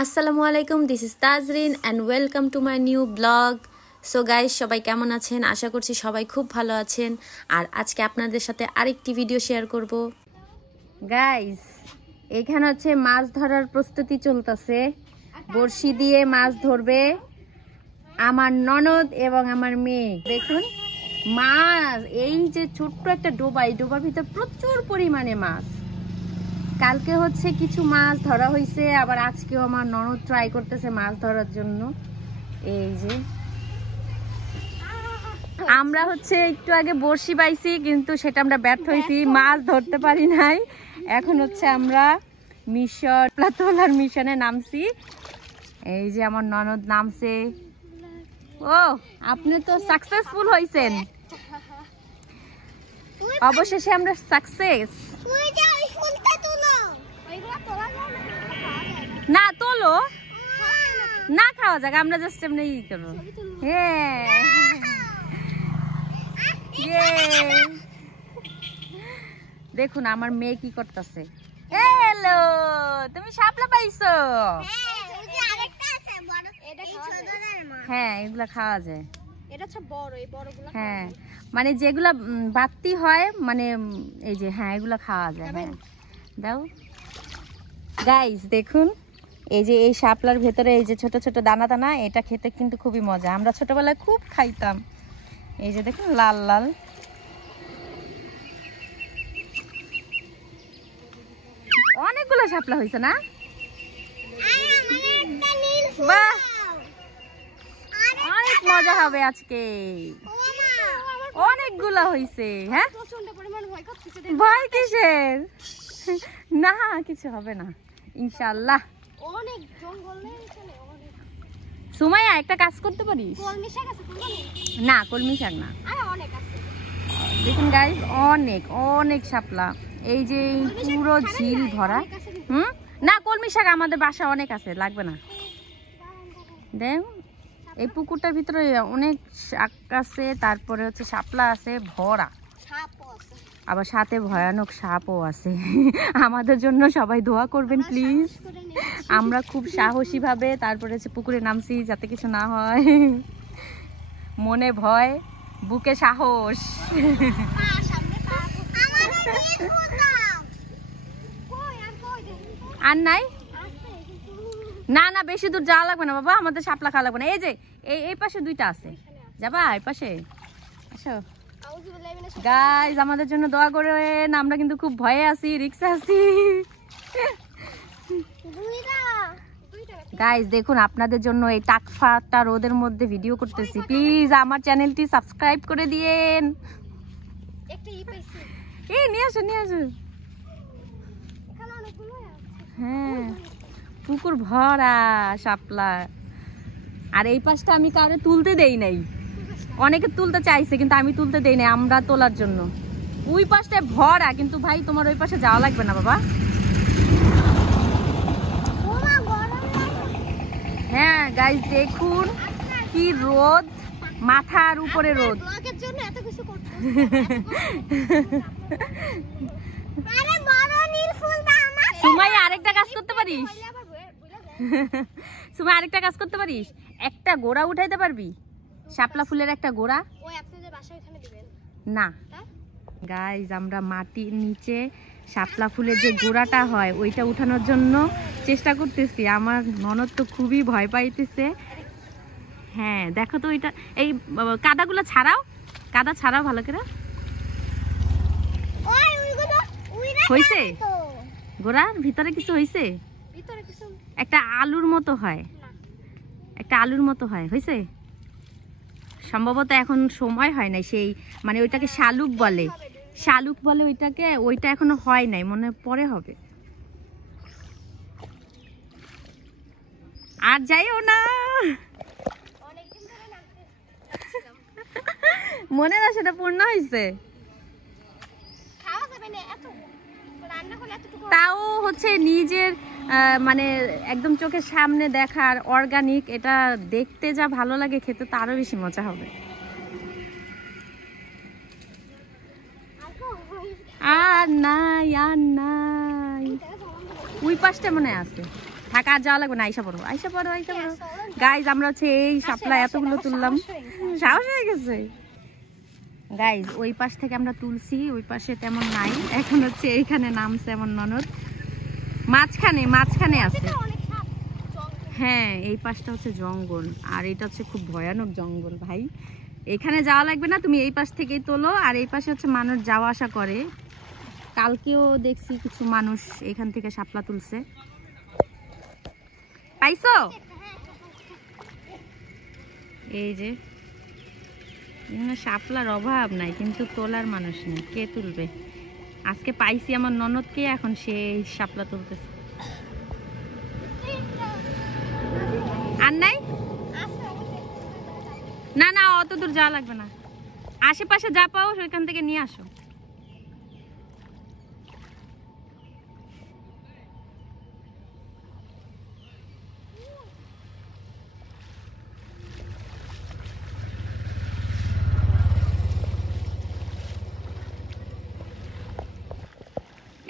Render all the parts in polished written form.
আসসালামু আলাইকুম, this is Tazreen and welcome to my new blog. So guys, সবাই কেমন আছেন? আশা করছি সবাই খুব ভালো আছেন। আর আজকে আপনাদের সাথে আরেকটি ভিডিও শেয়ার করব। গাইজ, এখানে হচ্ছে মাছ ধরার প্রস্তুতি চলতেছে। বড়শি দিয়ে মাছ ধরবে আমার ননদ এবং আমার মেয়ে। দেখুন মাছ, এই যে ছোট্ট একটা ডোবা, এই ডোবার ভিতর প্রচুর পরিমাণে মাছ। কালকে হচ্ছে কিছু মাছ ধরা হয়েছে, আবার আজকেও আমার ননদ ট্রাই করতেছে মাছ ধরার জন্য। এই যে আমরা হচ্ছে একটু আগে বড়শি পাইছি, কিন্তু সেটা আমরা ব্যর্থ হয়েছি, মাছ ধরতে পারি নাই। এখন হচ্ছে আমরা মিশন তোলার মিশনে নামছি। এই যে আমার ননদ নামছে। ও, আপনি তো সাকসেসফুল হয়েছেন। অবশেষে আমরা সাকসেস। না তোলো না, খাওয়া যাক, আমরা জাস্ট এমনি ই করবো। হ্যাঁ, দেখুন আমার মেয়ে কি করতেছে। হ্যালো, তুমি শাপলা পাইছো? হ্যাঁ, এগুলা খাওয়া যায়। হ্যাঁ, মানে যেগুলা বাতি হয়, মানে এই যে, হ্যাঁ এগুলা খাওয়া যায়। হ্যাঁ দাও গাইস, দেখুন এই যে এই শাপলার ভেতরে এই যে ছোট ছোট দানা দানা, এটা খেতে কিন্তু খুবই মজা। আমরা ছোটবেলায় খুব খাইতাম। এই যে দেখুন লাল লাল। অনেকগুলো শাপলা হয়েছে না? বাহ, অনেক মজা হবে আজকে। অনেকগুলো হয়েছে। হ্যাঁ, ভয় কিসের? না, কিছু হবে না ইনশাআল্লাহ। সুমাইয়া, একটা কাজ করতে পারিস? না, কলমি শাক না। দেখুন গাইস, অনেক অনেক শাপলা। এই যে পুরো ঝিল ভরা। না, কলমি শাক আমাদের বাসা অনেক আছে, লাগবে না। দেখ, এই পুকুরটার ভিতরে অনেক শাক আছে, তারপরে হচ্ছে শাপলা আছে ভরা, আবার সাথে ভয়ানক সাপও আছে। আমাদের জন্য সবাই দোয়া করবেন প্লিজ। আমরা খুব সাহসী ভাবে তারপরে হচ্ছে পুকুরে নামছি, যাতে কিছু না হয়। মনে ভয়, বুকে সাহস। আর নাই? না না, বেশি দূর যাওয়া লাগবে না বাবা, আমাদের শাপলা খাওয়া লাগবে না। এই যে এই পাশে দুইটা আছে, যাবা এই পাশে? আসো গাইজ, আমাদের জন্য দোয়া করেন। আমরা কিন্তু খুব ভয়ে আছি, রিক্সা আছি। গাইজ দেখুন, আপনাদের জন্য এই টাকফাটা রোদের মধ্যে ভিডিও করতেছি। প্লিজ আমার চ্যানেলটি সাবস্ক্রাইব করে দিয়েন। এই নিয়ে আসো নিয়ে আসো। হ্যাঁ, পুকুর ভরা শাপলা। আর এই পাশটা আমি কাউরে তুলতে দেই নাই, অনেকে তুলতে চাইছে কিন্তু আমি তুলতে দেই নাই, আমরা তোলার জন্য। ওই পাশটায় ভরা, কিন্তু ভাই তোমার ওই পাশে যাওয়া লাগবে না বাবা। হ্যাঁ গাইস, দেখুন কি রোদ, মাথার উপরে রোদ। সুমাইয়া, আরেকটা কাজ করতে পারিস? সুমাইয়া, আরেকটা কাজ করতে পারিস? একটা গোড়া উঠাইতে পারবি? শাপলা ফুলের একটা গোড়া। না গাইজ, আমরা মাটির নিচে শাপলা ফুলের যে গোড়াটা হয় ওইটা উঠানোর জন্য চেষ্টা করতেছি। আমার ননদ তো খুবই ভয় পাইতেছে। হ্যাঁ দেখো তো, ওইটা এই কাদাগুলো ছাড়াও, কাদা ছাড়াও ভালো করে। হয়েছে? গোড়ার ভিতরে কিছু হয়েছে? একটা আলুর মতো হয়, একটা আলুর মতো হয়। হয়েছে সম্ভবত, এখন সময় হয় নাই। সেই মানে ওইটাকে শালুক বলে, শালুক বলে ওইটাকে। ওইটা এখনো হয় নাই, মনে পরে হবে। আর যাইও না, মনে না সেটা পূর্ণ হয়েছে। তাও হচ্ছে নিজের মানে একদম চোখের সামনে দেখার, অর্গানিক, এটা দেখতে যা ভালো লাগে, খেতে তো আরো বেশি মজা হবে। আর নাই, আর নাই, ওই পাশটা মনে আছে। থাকা আর যাওয়া লাগবে না, আইসা পড়ো আইসা পড়ো আইসা পড়ো। গাইজ আমরা হচ্ছে এই শাপলা এতগুলো তুললাম, সাহস হয়ে গেছে গাইজ। ওই পাশ থেকে আমরা তুলছি, ওই পাশে তেমন নাই, এখন হচ্ছে এইখানে নামছে আমার ননদ, মাঝখানে আছে। হ্যাঁ এই পাশটা হচ্ছে জঙ্গল, আর এটা হচ্ছে খুব ভয়ানক জঙ্গল ভাই, এখানে যাওয়া লাগবে না, তুমি এই পাশ থেকেই তোলো। আর এই পাশে হচ্ছে মানুষ যাওয়া আসা করে, কালকেও দেখছি কিছু মানুষ এখান থেকে শাপলা তুলছে। পাইছো? এই যে শাপলার অভাব নাই, কিন্তু তোলার মানুষ নেই, কে তুলবে? আজকে পাইছি আমার ননদকে, এখন সে শাপলা তুলতেছে। আর নাই না না, অত দূর যাওয়া লাগবে না, আশেপাশে যা পাও সেখান থেকে নিয়ে আসো।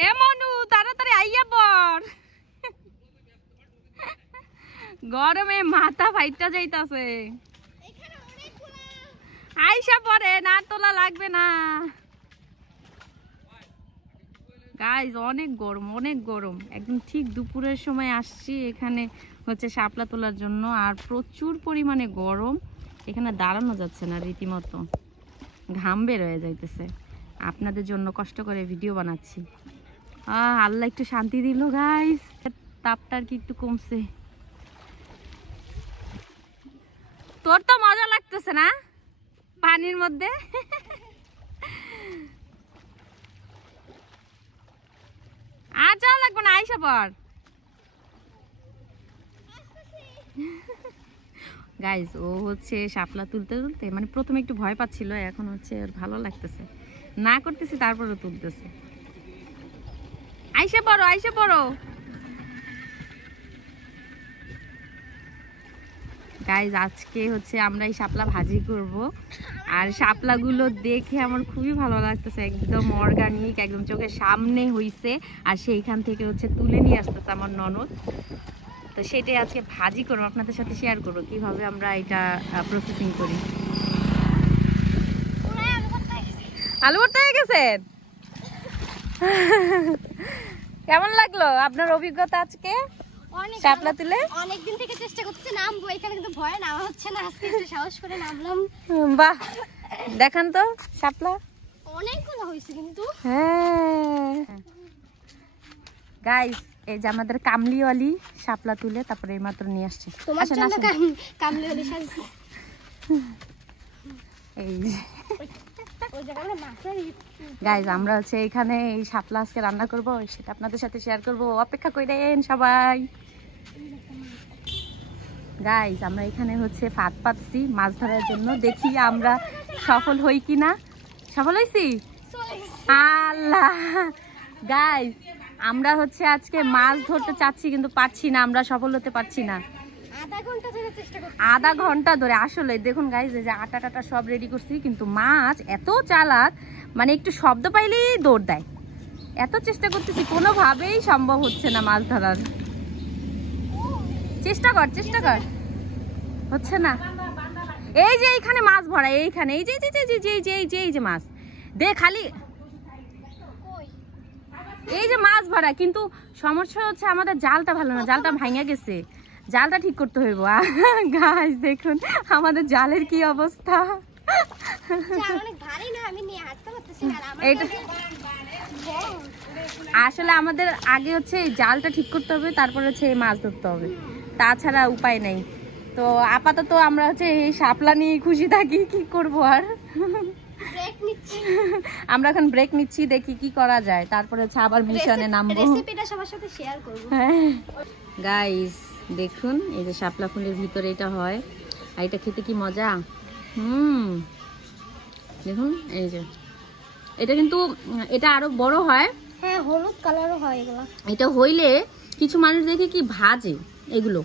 এ মনু তাড়াতাড়ি আইয়া পড়, গরমে মাথা ফাইটা যাইতাছে। আইসা পড়ে না, তোলা লাগবে না গাইজ, অনেক গরম একদম। ঠিক দুপুরের সময় আসছি এখানে হচ্ছে শাপলা তোলার জন্য, আর প্রচুর পরিমাণে গরম, এখানে দাঁড়ানো যাচ্ছে না, রীতিমতো ঘাম বের হয়ে যাইতেছে। আপনাদের জন্য কষ্ট করে ভিডিও বানাচ্ছি। আল্লাহ একটু শান্তি দিল গাইজ, তাপটা আর কি একটু কমছে। তোর তো মজা লাগতেছে না পানির মধ্যে? আর যাওয়া লাগবে না, আইসা পর গাইজ। ও হচ্ছে শাপলা তুলতে তুলতে মানে প্রথমে একটু ভয় পাচ্ছিল, এখন হচ্ছে ওর ভালো লাগতেছে, না করতেছি তারপরে তুলতেছে। আইসা পড়ো আইসা পড়ো গাইজ। আজকে হচ্ছে আমরা এই শাপলা ভাজি করব, আর শাপলাগুলো দেখে আমার খুবই ভালো লাগতেছে, একদম অর্গানিক, একদম চোখের সামনে হইছে, আর সেইখান থেকে হচ্ছে তুলে নিয়ে আসতেছে আমার ননদ। তো সেটাই আজকে ভাজি করবো, আপনাদের সাথে শেয়ার করবো কিভাবে আমরা এটা প্রসেসিং করি। আলু ভর্তা হয়ে গেছেন? কেমন লাগলো আপনার অভিজ্ঞতা আজকে শাপলা তুলে? অনেকদিন থেকে চেষ্টা করতেছি নামবো, এখানে কিন্তু ভয় নামা হচ্ছে না, আজকে একটু সাহস করে নামলাম। বাহ, দেখান তো শাপলা, অনেকগুলো হয়েছে কিন্তু। হ্যাঁ গাইস, এই যে আমাদের কামলিওয়ালি শাপলা তুলে তারপরে এইমাত্র নিয়ে আসছে। তোমার জন্য কামলিওয়ালি সাজছি। এই গাইজ আমরা হচ্ছে এখানে এই শাপলা আজকে রান্না করব, সেটা আপনাদের সাথে শেয়ার করব, অপেক্ষা করেন সবাই। গাইজ আমরা এখানে হচ্ছে ফাঁদ পাতছি মাছ ধরার জন্য, দেখি আমরা সফল হই কিনা। সফল হয়েছি আল্লাহ। গাইজ আমরা হচ্ছে আজকে মাছ ধরতে চাচ্ছি কিন্তু পারছি না, আমরা সফল হতে পারছি না। আধা ঘন্টা ধরে আসলে দেখুন গাইজ, এই যে আটা টাটা সব রেডি করছি, কিন্তু মাছ এত চালাক, মানে একটু শব্দ পাইলেই দৌড় দেয়। এত চেষ্টা করতেছি, কোনোভাবেই সম্ভব হচ্ছে না মাছ ধরার। চেষ্টা কর হচ্ছে না। এই যে এইখানে মাছ ভরা, এইখানে এই যে এই যে মাছ দে, খালি এই যে মাছ ভরা, কিন্তু সমস্যা হচ্ছে আমাদের জালটা ভালো না, জালটা ভাঙা গেছে, জালটা ঠিক করতে হইব। গাইস দেখুন আমাদের জালের কি অবস্থা। আসলে আমাদের আগে হচ্ছে জালটা ঠিক করতে হবে, তারপরে হচ্ছে এই মাছ ধরতে হবে, তাছাড়া উপায় নাই। তো আপাতত আমরা হচ্ছে এই শাপলা নিয়ে খুশি থাকি, কি করবো আর। আমরা এখন ব্রেক নিচ্ছি, দেখি কি করা যায়, তারপরে হচ্ছে আবার মিশনে নামবো, রেসিপিটা সবার সাথে শেয়ার করব। গাইস দেখুন এই যে শাপলা ফুলের ভিতরে এটা হয়, আর এটা খেতে কি মজা। দেখুন এই যে এটা কিন্তু এটা আরো বড় হয়, হ্যাঁ হলুদ কালারও হয় এগুলো। এটা হইলে কিছু মানুষ দেখে কি ভাজে, এগুলো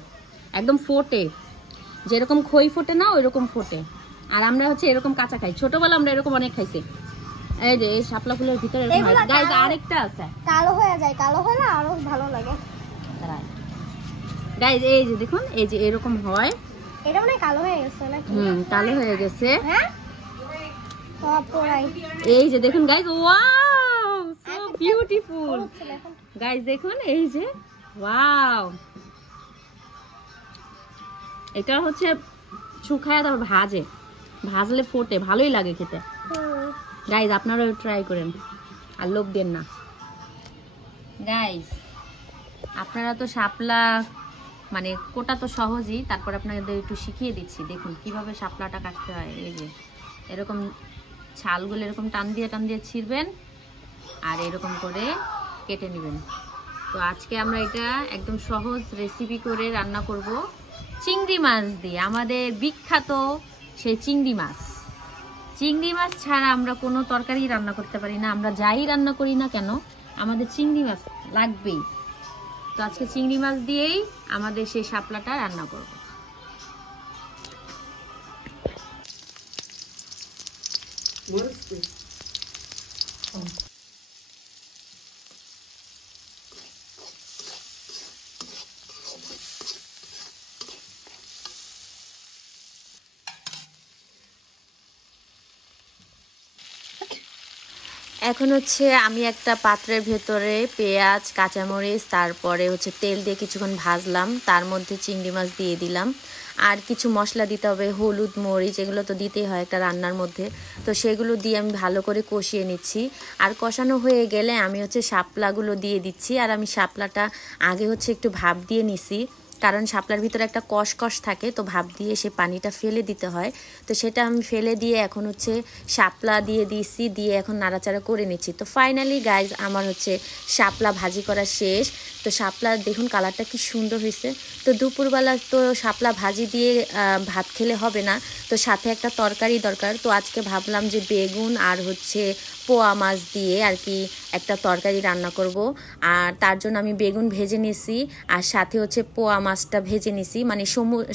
একদম ফোটে, যেরকম খই ফোটে না ওইরকম ফোটে, আর আমরা হচ্ছে এরকম কাঁচা খাই, ছোটবেলা আমরা এরকম অনেক খাইছি। এই যে এই শাপলা ফুলের ভিতরে গাইস আরেকটা আছে, কালো হয়ে যায়, কালো হলে আরো ভালো লাগে। গাইজ এই যে দেখুন, এই যে এরকম হয়। এটা মনে হয় কালো হয়ে গেছে নাকি? কালো হয়ে গেছে। হ্যাঁ এই যে দেখুন guys, wow so beautiful. Guys দেখুন এই যে, ওয়াও, এটা হচ্ছে শুকায় তারপর ভাজলে ফোটে, ভালোই লাগে খেতে। গাইজ আপনারাও ট্রাই করেন আর লোভ দেন না। গাইজ আপনারা তো শাপলা মানে কোটা তো সহজই, তারপর আপনাদের একটু শিখিয়ে দিচ্ছি। দেখুন কিভাবে শাপলাটা কাটতে হয়। এই যে এরকম ছালগুলো এরকম টান দিয়ে ছিঁড়বেন আর এরকম করে কেটে নেবেন। তো আজকে আমরা এটা একদম সহজ রেসিপি করে রান্না করব চিংড়ি মাছ দিয়ে, আমাদের বিখ্যাত সেই চিংড়ি মাছ। চিংড়ি মাছ ছাড়া আমরা কোনো তরকারি রান্না করতে পারি না, আমরা যাই রান্না করি না কেন আমাদের চিংড়ি মাছ লাগবেই। তো আজকে চিংড়ি মাছ দিয়েই আমাদের সেই শাপলাটা রান্না করব। এখন হচ্ছে আমি একটা পাত্রের ভেতরে পেঁয়াজ, কাঁচামরিচ, তারপরে হচ্ছে তেল দিয়ে কিছুক্ষণ ভাজলাম, তার মধ্যে চিংড়ি মাছ দিয়ে দিলাম। আর কিছু মশলা দিতে হবে, হলুদ, মরিচ, এগুলো তো দিতেই হয় একটা রান্নার মধ্যে। তো সেগুলো দিয়ে আমি ভালো করে কষিয়ে নিচ্ছি। আর কষানো হয়ে গেলে আমি হচ্ছে শাপলাগুলো দিয়ে দিচ্ছি। আর আমি শাপলাটা আগে হচ্ছে একটু ভাপ দিয়ে নিছি, কারণ শাপলার ভিতরে একটা কষ থাকে, তো ভাপ দিয়ে সে পানিটা ফেলে দিতে হয়। তো সেটা আমি ফেলে দিয়ে এখন হচ্ছে শাপলা দিয়ে দিয়েছি, দিয়ে এখন নাড়াচাড়া করে নিচ্ছি। তো ফাইনালি গাইজ আমার হচ্ছে শাপলা ভাজি করা শেষ। তো শাপলা দেখুন কালারটা কি সুন্দর হয়েছে। তো দুপুরবেলা তো শাপলা ভাজি দিয়ে ভাত খেলে হবে না, তো সাথে একটা তরকারি দরকার। তো আজকে ভাবলাম যে বেগুন আর হচ্ছে পোয়া মাছ দিয়ে আর কি একটা তরকারি রান্না করব। আর তার জন্য আমি বেগুন ভেজে নিয়েছি আর সাথে হচ্ছে পোয়া মাছটা ভেজে নিছি, মানে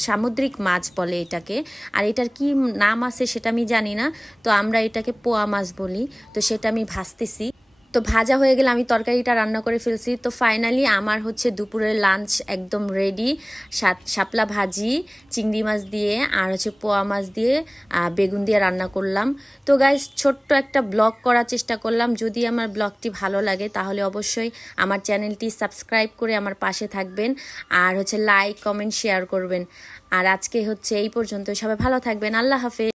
সামুদ্রিক মাছ বলে এটাকে। আর এটার কি নাম আছে সেটা আমি জানি না, তো আমরা এটাকে পোয়া মাছ বলি। তো সেটা আমি ভাজতেছি। তো ভাজা হয়ে গেলে আমি তরকারিটা রান্না করে ফেলছি। তো ফাইনালি আমার হচ্ছে দুপুরের লাঞ্চ একদম রেডি। শাপলা ভাজি চিংড়ি মাছ দিয়ে আর হচ্ছে পোয়া মাছ দিয়ে বেগুন দিয়ে রান্না করলাম। তো গাইস ছোট্ট একটা ব্লগ করার চেষ্টা করলাম। যদি আমার ব্লগটি ভালো লাগে তাহলে অবশ্যই আমার চ্যানেলটি সাবস্ক্রাইব করে আমার পাশে থাকবেন, আর হচ্ছে লাইক, কমেন্ট, শেয়ার করবেন। আর আজকে হচ্ছে এই পর্যন্ত, সবাই ভালো থাকবেন। আল্লাহ হাফেজ।